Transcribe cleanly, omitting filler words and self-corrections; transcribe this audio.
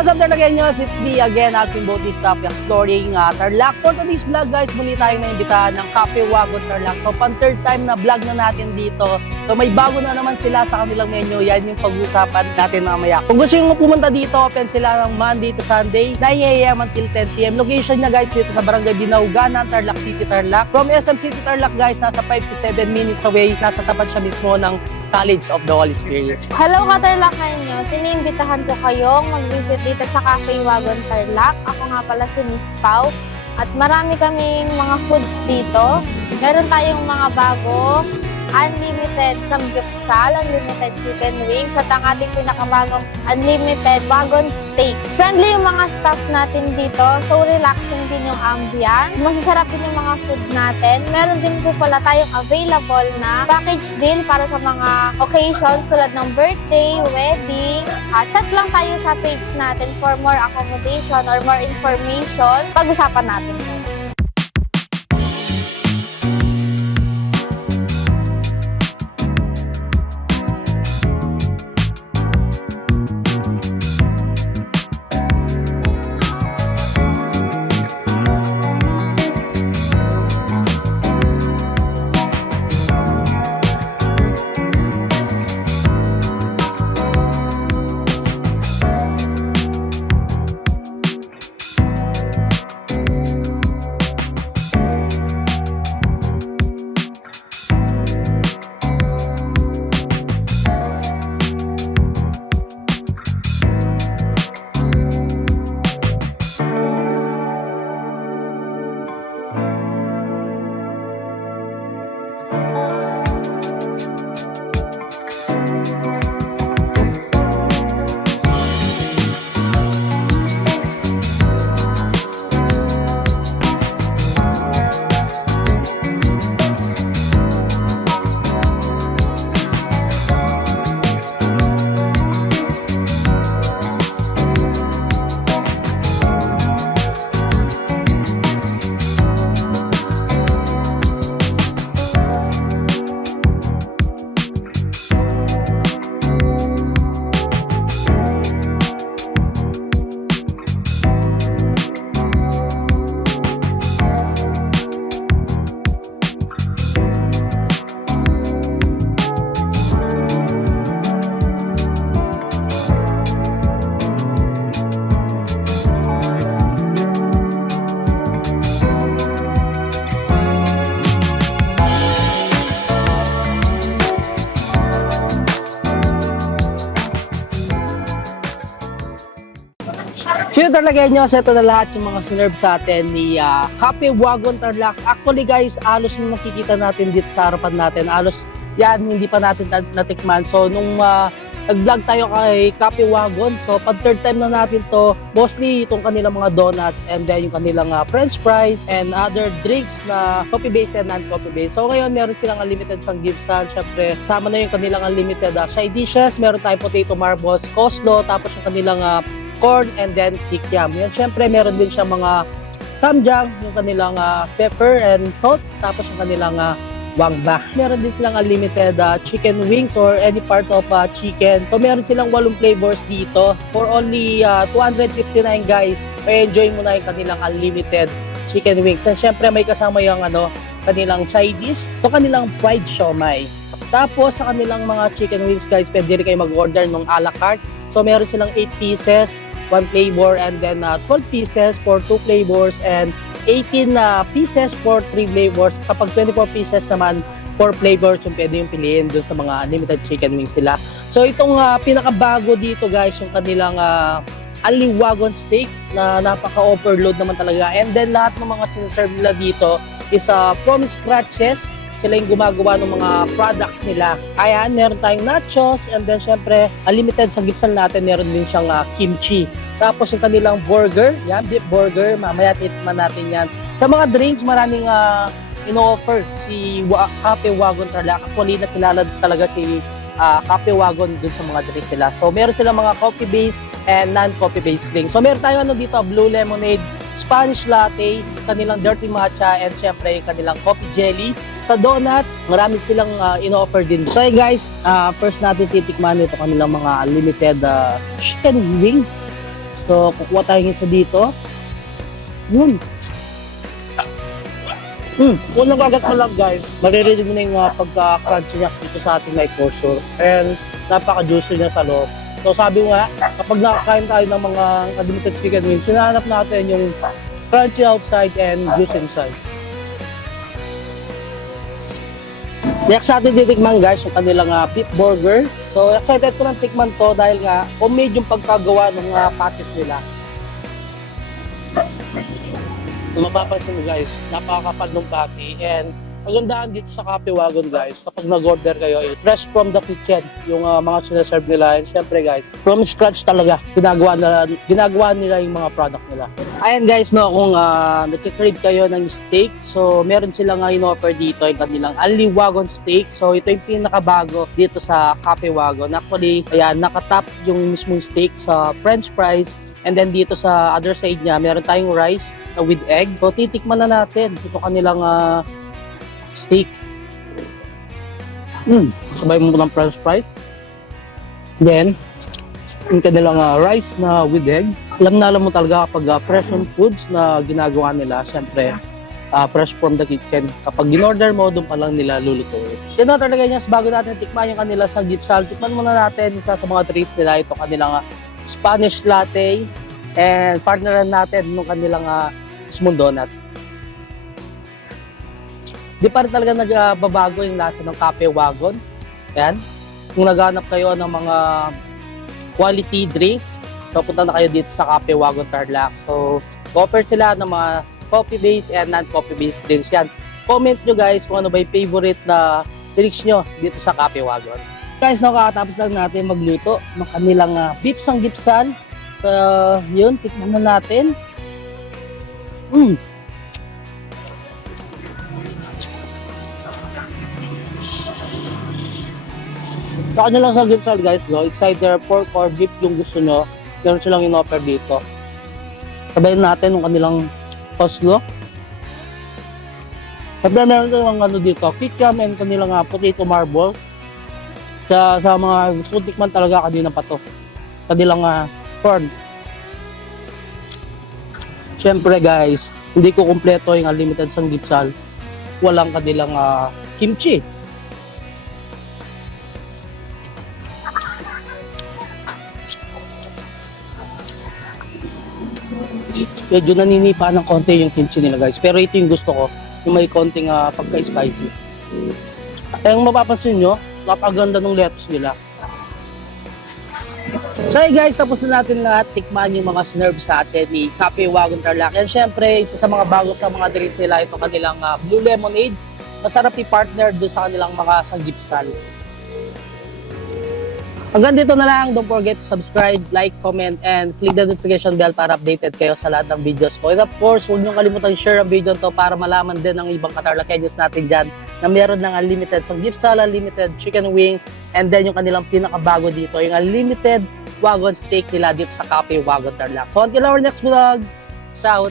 What's up Tarlakeños? It's me again, Alvin Bautista, exploring Tarlac. For today's vlog guys, muli tayo naimbitahan ng Cafe Wagon Tarlac. So pan third time na vlog na natin dito. So may bago na naman sila sa kanilang menu. Yan yung pag-usapan natin mamaya. Kung gusto nyo pumunta dito, open sila ng Monday to Sunday, 9 AM until 10 PM. Location niya guys dito sa Barangay Binauganan, Tarlac City, Tarlac. From SM City, Tarlac guys, nasa 5 to 7 minutes away. Nasa tapat siya mismo ng College of the Holy Spirit. Hello ka Tarlakeños, iniimbitahan ko kayong mag-visit dito sa Cafe Wagon Tarlac. Ako nga pala si Miss Pau at marami kaming mga foods dito. Meron tayong mga bago, unlimited samgyupsal, unlimited chicken wings, at ang ating pinakabagong unlimited wagon steak. Friendly yung mga staff natin dito, so relaxing din yung ambience. Masasarap din yung mga food natin. Meron din po pala tayong available na package deal para sa mga occasions tulad ng birthday, wedding. Chat lang tayo sa page natin for more accommodation or more information. Pag-usapan natin po. Sino Tarlakeños, ito na lahat yung mga sinerve sa atin ni Cafe Wagon Tarlac. Actually guys, alos yung nakikita natin dito sa harapan natin, alos yan hindi pa natin natikman. So nung nag-vlog tayo kay Cafe Wagon, so pag third time na natin to, mostly itong kanilang mga donuts and then yung kanilang french fries and other drinks na coffee-based and non-coffee based. So ngayon meron silang unlimited sanggipsal, syempre kasama na yung kanilang unlimited side dishes. Meron tayong potato marbles, coleslaw, tapos yung kanilang corn and then kikiam. Yan, syempre meron din siya mga samjang, yung kanilang pepper and salt, tapos yung kanilang wangba. Meron din silang unlimited chicken wings or any part of chicken. So meron silang 8 flavors dito. For only 259 guys, may enjoy mo na yung kanilang unlimited chicken wings. And syempre may kasama yung kanilang side dish, so kanilang fried siomai. Tapos sa kanilang mga chicken wings guys, pwede rin kayo mag-order ng a la carte. So meron silang 8 pieces, 1 flavor, and then 12 pieces for 2 flavors and 18 pieces for 3 flavors. Kapag 24 pieces naman, 4 flavors yung pwede yung piliin dun sa mga unlimited chicken wings nila. So itong pinakabago dito guys, yung kanilang Only Wagon Steak na napaka-overload naman talaga. And then lahat ng mga sinaserve nila dito is from scratches. Sila yung gumagawa ng mga products nila. Ayan, meron tayong nachos and then syempre, unlimited sa gipsal natin, meron din siyang kimchi. Tapos yung kanilang burger, yan, beef burger, mamaya titman natin yan. Sa mga drinks, maraming ino-offer si Cafe Wagon Tarlac. Actually, nakilala talaga si Cafe Wagon dun sa mga drinks sila. So, meron silang mga coffee-based and non-coffee-based drinks. So, meron tayong dito, blue lemonade, Spanish latte, kanilang dirty matcha, and syempre yung kanilang coffee jelly. Sa donut, marami silang in-offer din. So guys, first natin titikman ito kanilang mga unlimited chicken wings. So, kukuha tayo isa dito. Yun. Unang kagat mo lang guys, maririnig mo na yung pagka-crunchy niya dito sa ating light portion. And napaka-juicy niya sa loob. So sabi nga, kapag nakakain tayo ng mga unlimited chicken wings, hinahanap natin yung crunchy outside and juicy inside. Next natin titikman guys, yung kanilang beef burger. So excited ko ng tikman to dahil nga homemade yung pagkagawa ng patties nila. Mapapansin mo guys, napakakapal ng patty and magandaan dito sa Cafe Wagon guys, kapag nag-order kayo, fresh from the kitchen yung mga sinaserve nila. And syempre guys, from scratch talaga, ginagawa nila yung mga product nila. Ayan guys, no, kung nagkikrave kayo ng steak, so meron silang in-offer dito yung kanilang Ali Wagon Steak. So ito yung pinakabago dito sa Cafe Wagon. Actually, ayan, nakatap yung mismong steak sa french fries. And then dito sa other side niya, meron tayong rice with egg. So titikman na natin ito kanilang steak. Sabay mo ng french fries. Then, yung kanilang rice na with egg. Alam mo talaga kapag fresh yung foods na ginagawa nila, syempre, fresh from the kitchen. Kapag in-order mo, doon pa lang nila lulutuin. Yan na talaga niya, bago natin tikman yung kanila sa Gipsal, tikman muna natin isa sa mga drinks nila. Ito kanilang Spanish latte and partneran natin nung kanilang small donut. Di pa rin talaga nagbabago yung lasa ng Cafe Wagon. Yan. Kung naghanap kayo ng mga quality drinks, so punta na kayo dito sa Cafe Wagon Tarlac. So, offer sila ng mga coffee-based and non-coffee-based drinks. Yan. Comment nyo guys kung ano ba yung favorite na drinks nyo dito sa Cafe Wagon. Guys, nakakatapos lang natin magluto ng kanilang beef sanggipsal. So, yun, tikman na natin. Sa kanilang sanggipsal guys, no, it's either pork or beef yung gusto nyo. Meron silang in-offer dito. Sabayin natin yung kanilang oslo. At meron silang dito, kikiam and kanilang potato marble. Sa mga gusto tikman talaga kanina pa to. Kanilang corn. Siyempre guys, hindi ko kumpleto yung unlimited sanggipsal. Walang kanilang kimchi. Medyo naninipa ng konti yung kimchi nila guys. Pero ito yung gusto ko, yung may konting pagka-spicy. At yung mapapansin nyo, napaganda ng lettuce nila. So hey guys, tapos na natin lahat tikman yung mga sinerve sa atin ni Cafe Wagon Tarlac. And syempre, isa sa mga bago sa mga drinks nila, ito kanilang Blue Lemonade. Masarap i-partner doon sa kanilang mga sanggipsal. Hanggang dito na lang. Don't forget to subscribe, like, comment, and click the notification bell para updated kayo sa lahat ng videos ko. And of course, huwag niyong kalimutan share ang video to para malaman din ng ibang Katarlakenyos natin dyan na meron ng unlimited sanggipsal, unlimited chicken wings, and then yung kanilang pinakabago dito, yung unlimited wagon steak nila dito sa Cafe Wagon Tarlac. So until our next vlog, peace out!